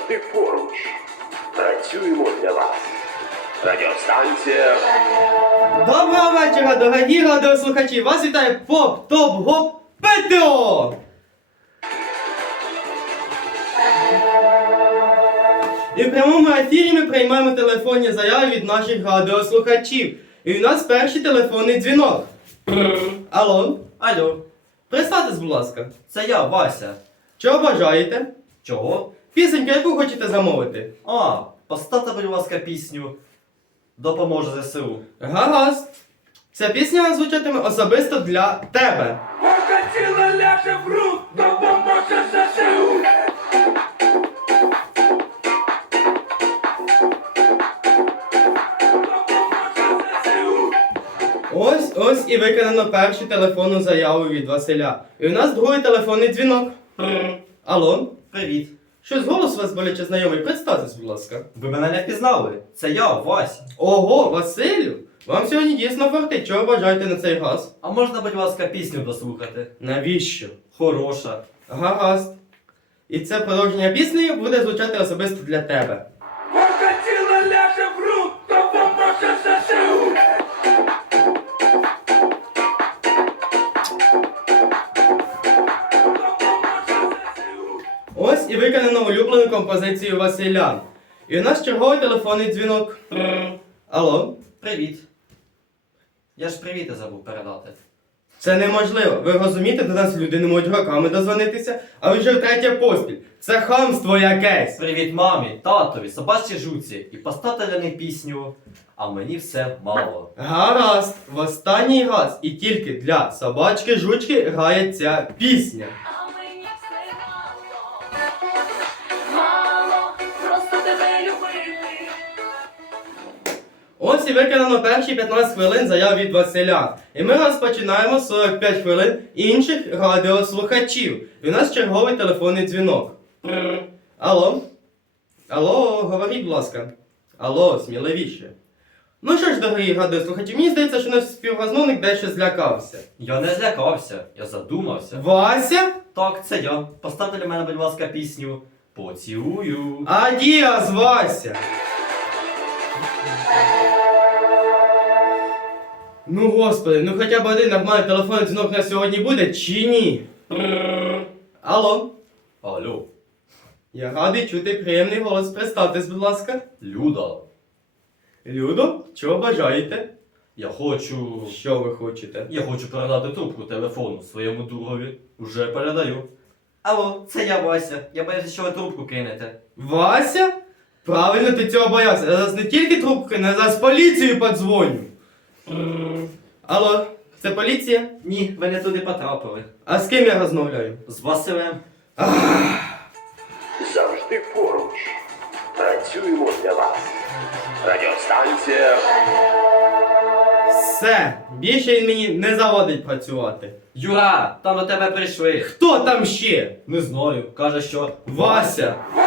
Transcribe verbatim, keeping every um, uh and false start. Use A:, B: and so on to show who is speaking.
A: завжди поруч. Працюємо для вас. Радіостанція.
B: Доброго вечора, дорогі радіослухачі! Вас вітає Поп Топ Гоп Петро! І в прямому ефірі ми приймаємо телефонні заяви від наших радіослухачів. І у нас перший телефонний дзвінок. Алло?
C: Алло,
B: Представтесь, будь ласка.
C: це я, Вася.
B: Чого бажаєте?
C: Чого?
B: Пісеньку, яку хочете замовити?
C: А, поставте, будь ласка, пісню «Допоможе ЗСУ».
B: Гаразд. Ця пісня звучатиме особисто для тебе.
D: Поки тіло ляже в рук, допоможе ЗСУ.
B: Ось, ось і виконано першу телефонну заяву від Василя. І у нас другий телефонний дзвінок. Алло?
C: Привіт.
B: Щось голос у вас боляче знайомий. Представтесь, будь ласка.
C: Ви мене не впізнали? Це я, Вася.
B: Ого, Василю! Вам сьогодні дійсно фартить. Чого бажаєте на цей газ?
C: А можна, будь ласка, пісню дослухати?
B: Навіщо?
C: Хороша.
B: Гаразд. І це продовження пісні буде звучати особисто для тебе.
D: Поки тіло ляже в рук, допоможе ЗСУ.
B: Ось і виконано улюблену композицію Василя. І у нас черговий телефонний дзвінок. Алло?
C: Привіт. Я ж привіти забув передати.
B: Це неможливо. Ви розумієте, до нас люди не можуть роками дозвонитися, а ви вже втретє поспіль. Це хамство якесь.
C: Привіт мамі, татові, собачці жуці. І поставте для них пісню «А мені все мало».
B: Гаразд, в останній раз і тільки для собачки-жучки грає ця пісня.
E: А мені все мало, мало, просто тебе любити.
B: Ось і виконано перші п'ятнадцять хвилин заяв від Василя. І ми розпочинаємо сорок п'ять хвилин інших радіослухачів. І у нас черговий телефонний дзвінок. Алло? Алло, говоріть, будь ласка. Алло, сміливіше. Ну що ж, дорогі радіослухачі, мені здається, що наш співрозмовник дещо злякався.
C: Я не злякався, я задумався.
B: Вася?
C: Так, це я. Поставте для мене, будь ласка, пісню «Поцілую».
B: Адіас, Вася! Ну, господи, ну хоча б один нормальний телефонний дзвінок на сьогодні буде, чи ні? Алло?
C: Алло,
B: Я радий чути приємний голос. Представтесь, будь ласка.
C: Люда.
B: Людо, чого бажаєте?
C: Я хочу...
B: Що ви хочете?
C: Я хочу передати трубку телефону своєму другові. Уже передаю. Алло, це я, Вася. Я боюся, що ви трубку кинете.
B: Вася? Правильно, ти цього боявся. Я зараз не тільки трубку кину, я зараз поліцію подзвоню. Алло, це поліція?
C: Ні, ви не туди потрапили.
B: А з ким я розмовляю?
C: З Василем.
A: Завжди поруч. Працюємо для вас. Радіостанція.
B: Все, більше він мені не заводить працювати.
C: Юра, там до тебе прийшли.
B: Хто там ще?
C: Не знаю, каже, що
B: Вася.